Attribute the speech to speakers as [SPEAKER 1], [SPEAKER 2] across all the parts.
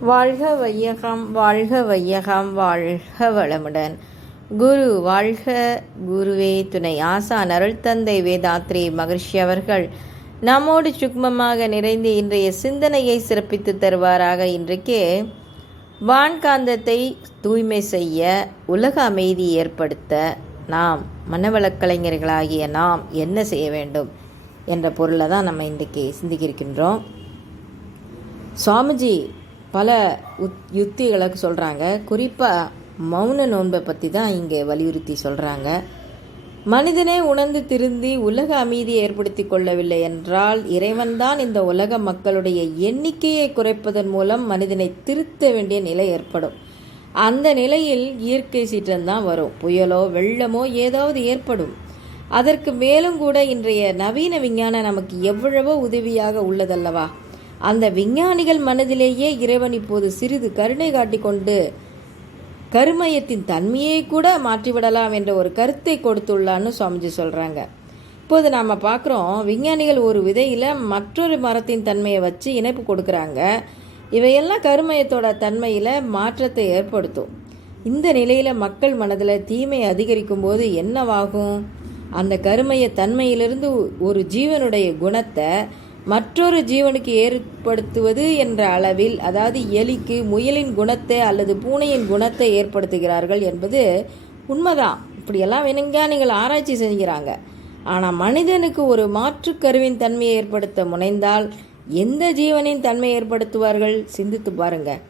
[SPEAKER 1] வாழ்க வையகம் வாழ்க வையகம் வாழ்க வளமுடன். குரு வாழ்க. குருவே துணை ஆசான் அருள் தந்தை வேதாத்ரி மகர்ஷி அவர்கள் நம்மோடு சுக்மமாக நிறைந்து இன்றைய சிந்தனையை சிறப்பித்து தருவாராக இன்றைக்கு. வான்காந்தத்தை தூய்மை செய்ய உலக அமைதி ஏற்படுத்த நாம் மனவளக்கலைஞர்களாகிய நாம் என்ன செய்ய வேண்டும் என்ற பொருளை தான் நம்ம இன்றைக்கு சிந்திக்கிருக்கின்றோம். சுவாமிஜி பல உத் யுத்திகளை சொல்கிறாங்க குறிப்பாக மௌன நோன்பை பற்றி தான் இங்கே வலியுறுத்தி சொல்கிறாங்க மனிதனே உணர்ந்து திருந்தி உலக அமைதியை ஏற்படுத்தி கொள்ளவில்லை என்றால் இறைவன்தான் இந்த உலக மக்களுடைய எண்ணிக்கையை குறைப்பதன் மூலம் மனிதனை திருத்த வேண்டிய நிலை ஏற்படும். அந்த நிலையில் இயற்கை சீற்றம்தான் வரும். புயலோ வெள்ளமோ ஏதாவது ஏற்படும். அதற்கு மேலும் கூட இன்றைய நவீன விஞ்ஞானம் நமக்கு எவ்வளவோ உதவியாக உள்ளதல்லவா? அந்த விஞ்ஞானிகள் மனதிலேயே இறைவன் இப்போது சிறிது கருணை காட்டிக்கொண்டு கருமயத்தின் தன்மையை கூட மாற்றிவிடலாம் என்ற ஒரு கருத்தை கொடுத்துள்ளான்னு சுவாமிஜி சொல்கிறாங்க இப்போது நாம் பார்க்குறோம் விஞ்ஞானிகள் ஒரு விதையில் மற்றொரு மரத்தின் தன்மையை வச்சு இணைப்பு கொடுக்குறாங்க. இவையெல்லாம் கருமயத்தோட தன்மையில் மாற்றத்தை ஏற்படுத்தும். இந்த நிலையில் மக்கள் மனதில் தீமை அதிகரிக்கும் போது என்னவாகும்? அந்த கருமைய தன்மையிலிருந்து ஒரு ஜீவனுடைய குணத்தை மற்றொரு ஜீவனுக்கு ஏற்படுத்துவது என்ற அளவில் அதாவது எலிக்கு முயலின் குணத்தை அல்லது பூனையின் குணத்தை ஏற்படுத்துகிறார்கள் என்பது உண்மைதான். இப்படியெல்லாம் விஞ்ஞானிகள் ஆராய்ச்சி செஞ்சுக்கிறாங்க. ஆனால் மனிதனுக்கு ஒரு மாற்று கருவின் தன்மையை ஏற்படுத்த முனைந்தால் எந்த ஜீவனின் தன்மை ஏற்படுத்துவார்கள்? சிந்தித்து பாருங்க.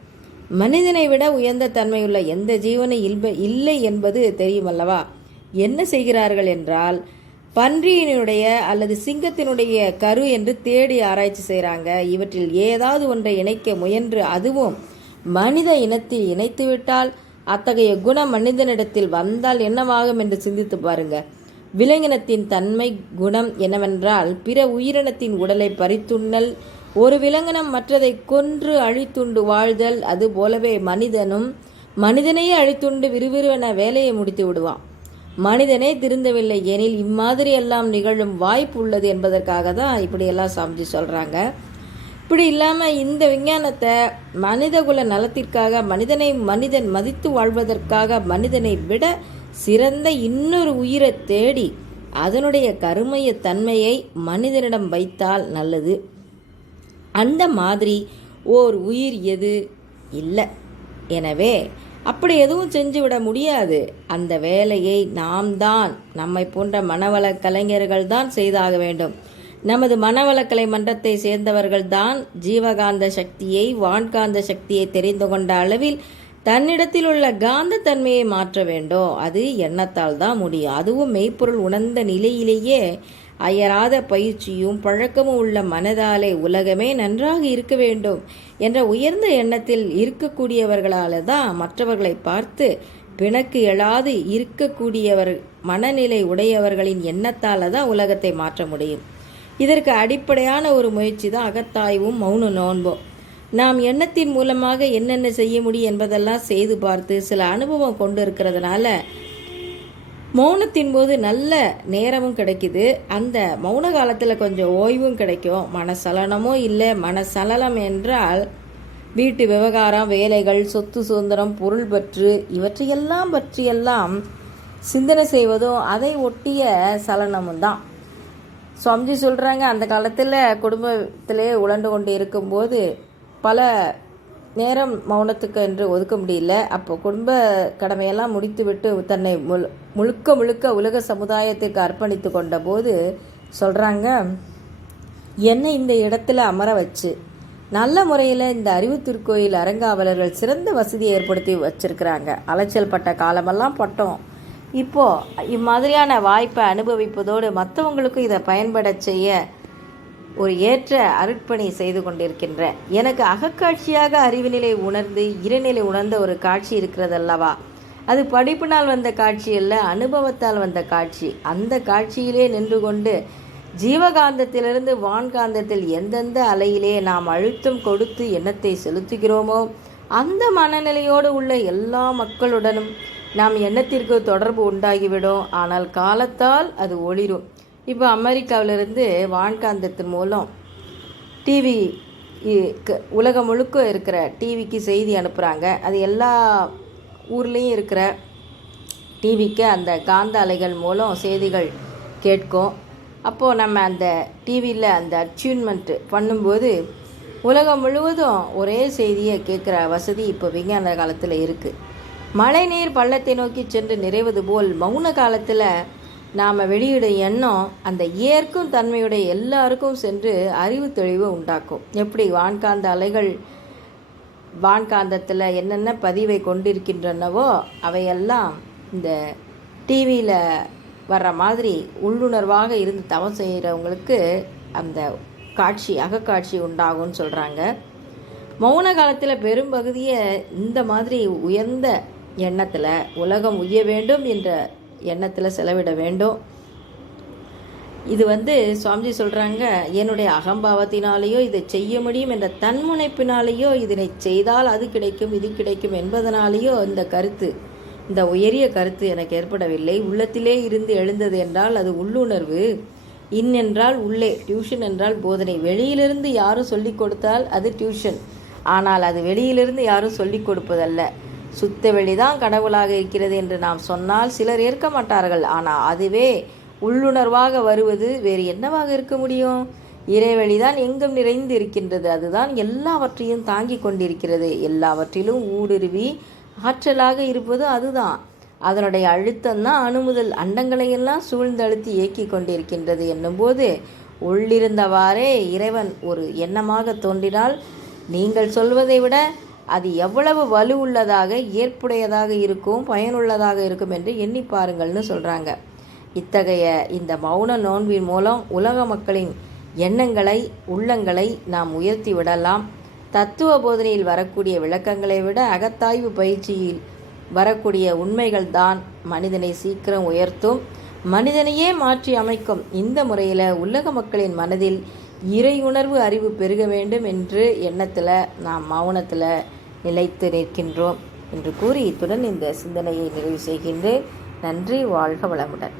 [SPEAKER 1] மனிதனை விட உயர்ந்த தன்மையுள்ள எந்த ஜீவனும் இல்லை என்பது தெரியுமல்லவா? என்ன செய்கிறார்கள் என்றால் பன்றியினுடைய அல்லது சிங்கத்தினுடைய கரு என்று தேடி ஆராய்ச்சி செய்கிறாங்க இவற்றில் ஏதாவது ஒன்றை இணைக்க முயன்று அதுவும் மனித இனத்தில் இணைத்துவிட்டால் அத்தகைய குணம் மனிதனிடத்தில் வந்தால் என்னவாகும் என்று சிந்தித்து பாருங்க. விலங்கினத்தின் தன்மை குணம் என்னவென்றால் பிற உயிரினத்தின் உடலை பறித்துண்ணல் ஒரு விலங்கினம் மற்றதை கொன்று அழித்துண்டு வாழ்தல் அது போலவே மனிதனும் மனிதனையே அழித்துண்டு விறுவிறுவென வேலையை முடித்து விடுவான். மனிதனே திருந்தவில்லை எனில் இம்மாதிரி எல்லாம் நிகழும் வாய்ப்பு உள்ளது என்பதற்காக தான் இப்படியெல்லாம் சாமிஜி சொல்கிறாங்க இப்படி இல்லாமல் இந்த விஞ்ஞானத்தை மனிதகுல நலத்திற்காக மனிதனை மனிதன் மதித்து வாழ்வதற்காக மனிதனை விட சிறந்த இன்னொரு உயிரை தேடி அதனுடைய கருமைய தன்மையை மனிதனிடம் வைத்தால் நல்லது. அந்த மாதிரி ஓர் உயிர் எது? இல்லை. எனவே அப்படி எதுவும் செஞ்சு விட முடியாது. அந்த வேலையை நாம் தான் நம்மை போன்ற மனவள கலைஞர்கள் தான் செய்தாக வேண்டும். நமது மனவளக்கலை மன்றத்தை சேர்ந்தவர்கள் தான் ஜீவகாந்த சக்தியை வான்காந்த சக்தியை தெரிந்து கொண்ட அளவில் தன்னிடத்தில் உள்ள காந்த தன்மையை மாற்ற வேண்டும். அது எண்ணத்தால் தான் முடியும். அதுவும் மெய்ப்பொருள் உணர்ந்த நிலையிலேயே அயராத பயிற்சியும் பழக்கமும் உள்ள மனதாலே உலகமே நன்றாக இருக்க வேண்டும் என்ற உயர்ந்த எண்ணத்தில் இருக்கக்கூடியவர்களால் தான் மற்றவர்களை பார்த்து பிணக்கு எழாது இருக்கக்கூடியவர் மனநிலை உடையவர்களின் எண்ணத்தால தான் உலகத்தை மாற்ற முடியும். இதற்கு அடிப்படையான ஒரு முயற்சி தான் அகத்தாய்வும் மௌன நோன்பும். நாம் எண்ணத்தின் மூலமாக என்னென்ன செய்ய முடியும் என்பதெல்லாம் செய்து பார்த்து சில அனுபவம் கொண்டு இருக்கிறதுனால மௌனத்தின் போது நல்ல நேரமும் கிடைக்குது. அந்த மௌன காலத்தில் கொஞ்சம் ஓய்வும் கிடைக்கும். மனசலனமும் இல்லை மனசலனம் என்றால் வீட்டு விவகாரம் வேலைகள் சொத்து சுதந்திரம் பொருள் பற்று இவற்றையெல்லாம் பற்றியெல்லாம் சிந்தனை செய்வதும் அதை ஒட்டிய சலனமும் தான். சுவாமிஜி சொல்கிறாங்க அந்த காலத்தில் குடும்பத்திலே உழண்டு கொண்டு இருக்கும்போது பல நேரம் மௌனத்துக்கு என்று ஒதுக்க முடியல. அப்போ குடும்ப கடமையெல்லாம் முடித்துவிட்டு தன்னை முழு முழுக்க முழுக்க உலக சமுதாயத்திற்கு அர்ப்பணித்து கொண்ட போது சொல்கிறாங்க என்னை இந்த இடத்துல அமர வச்சு நல்ல முறையில் இந்த அறிவு திருக்கோயில் அரங்காவலர்கள் சிறந்த வசதியை ஏற்படுத்தி வச்சிருக்கிறாங்க. அலைச்சல் பட்ட காலமெல்லாம் பட்டோம். இப்போது இம்மாதிரியான வாய்ப்பை அனுபவிப்பதோடு மற்றவங்களுக்கும் இதை பயன்பட செய்ய ஒரு ஏற்ற அருட்பணி செய்து கொண்டிருக்கின்றேன் எனக்கு அகக்காட்சியாக அறிவு நிலை உணர்ந்து இறைநிலை உணர்ந்த ஒரு காட்சி இருக்கிறதல்லவா? அது படிப்பினால் வந்த காட்சி அல்ல அனுபவத்தால் வந்த காட்சி. அந்த காட்சியிலே நின்று கொண்டு ஜீவகாந்தத்திலிருந்து வான்காந்தத்தில் எந்தெந்த அலையிலே நாம் அழுத்தம் கொடுத்து எண்ணத்தை செலுத்துகிறோமோ அந்த மனநிலையோடு உள்ள எல்லா மக்களுடனும் நாம் எண்ணத்திற்கு தொடர்பு உண்டாகிவிடும். ஆனால் காலத்தால் அது ஒளிரும். இப்போ அமெரிக்காவிலிருந்து வான்காந்தத்தின் மூலம் டிவி க- உலகம் முழுக்க இருக்கிற டிவிக்கு செய்தி அனுப்புகிறாங்க அது எல்லா ஊர்லேயும் இருக்கிற டிவிக்கு அந்த காந்த அலைகள் மூலம் செய்திகள் கேட்கும். அப்போது நம்ம அந்த டிவியில் அந்த அச்சீவ்மெண்ட்டு பண்ணும்போது உலகம் முழுவதும் ஒரே செய்தியை கேட்குற வசதி இப்போ விஞ்ஞான காலத்தில் இருக்குது மழைநீர் பள்ளத்தை நோக்கி சென்று நிறைவது போல் மௌன காலத்தில் நாம் வெளியிடும் எண்ணம் அந்த ஏற்கும் தன்மையுடைய எல்லாருக்கும் சென்று அறிவு தெளிவை உண்டாக்கும். எப்படி வான்காந்த அலைகள் வான்காந்தத்தில் என்னென்ன பதிவை கொண்டிருக்கின்றனவோ அவையெல்லாம் இந்த டிவியில் வர்ற மாதிரி உள்ளுணர்வாக இருந்து தவம் செய்கிறவங்களுக்கு அந்த காட்சி அகக்காட்சி உண்டாகும்னு சொல்கிறாங்க மௌன காலத்தில் பெரும்பகுதியை இந்த மாதிரி உயர்ந்த எண்ணத்தில் உலகம் உய்ய வேண்டும் என்ற எண்ணத்தில் செலவிட வேண்டும். இது வந்து சுவாமிஜி சொல்கிறாங்க என்னுடைய அகம்பாவத்தினாலேயோ இதை செய்ய முடியும் என்ற தன்முனைப்பினாலேயோ இதனை செய்தால் அது கிடைக்கும் இது கிடைக்கும் என்பதனாலேயோ இந்த கருத்து இந்த உயரிய கருத்து எனக்கு ஏற்படவில்லை. உள்ளத்திலே இருந்து எழுந்தது என்றால் அது உள்ளுணர்வு. இன் என்றால் உள்ளே டியூஷன் என்றால் போதனை. வெளியிலிருந்து யாரும் சொல்லிக் கொடுத்தால் அது டியூஷன். ஆனால் அது வெளியிலிருந்து யாரும் சொல்லிக் கொடுப்பதல்ல. சுத்த வெளிதான் கடவுளாக இருக்கிறது என்று நாம் சொன்னால் சிலர் ஏற்க மாட்டார்கள். ஆனால் அதுவே உள்ளுணர்வாக வருவது வேறு என்னவாக இருக்க முடியும்? இறைவெளிதான் எங்கும் நிறைந்து இருக்கின்றது அதுதான் எல்லாவற்றையும் தாங்கி கொண்டிருக்கிறது. எல்லாவற்றிலும் ஊடுருவி ஆற்றலாக இருப்பது அதுதான். அதனுடைய அழுத்தம் தான் அணுமுதல். அண்டங்களையெல்லாம் சூழ்ந்தழுத்தி இயக்கி கொண்டிருக்கின்றது என்னும்போது உள்ளிருந்தவாறே இறைவன் ஒரு எண்ணமாக தோன்றினால் நீங்கள் சொல்வதை விட அது எவ்வளவு வலு உள்ளதாக ஏற்புடையதாக இருக்கும் பயனுள்ளதாக இருக்கும் என்று எண்ணி பாருங்கள்னு சொல்கிறாங்க இத்தகைய இந்த மௌன நோன்பின் மூலம் உலக மக்களின் எண்ணங்களை உள்ளங்களை நாம் உயர்த்தி விடலாம். தத்துவ போதனையில் வரக்கூடிய விளக்கங்களை விட அகத்தாய்வு பயிற்சியில் வரக்கூடிய உண்மைகள் தான் மனிதனை சீக்கிரம் உயர்த்தும். மனிதனையே மாற்றி அமைக்கும் இந்த முறையில் உலக மக்களின் மனதில் இறையுணர்வு அறிவு பெருக வேண்டும் என்று எண்ணத்தில் நாம் மௌனத்தில் நிலைத்து நிற்கின்றோம் என்று கூறி இத்துடன் இந்த சிந்தனையை நிறைவு செய்கின்றேன். நன்றி வாழ்க வளமுடன்.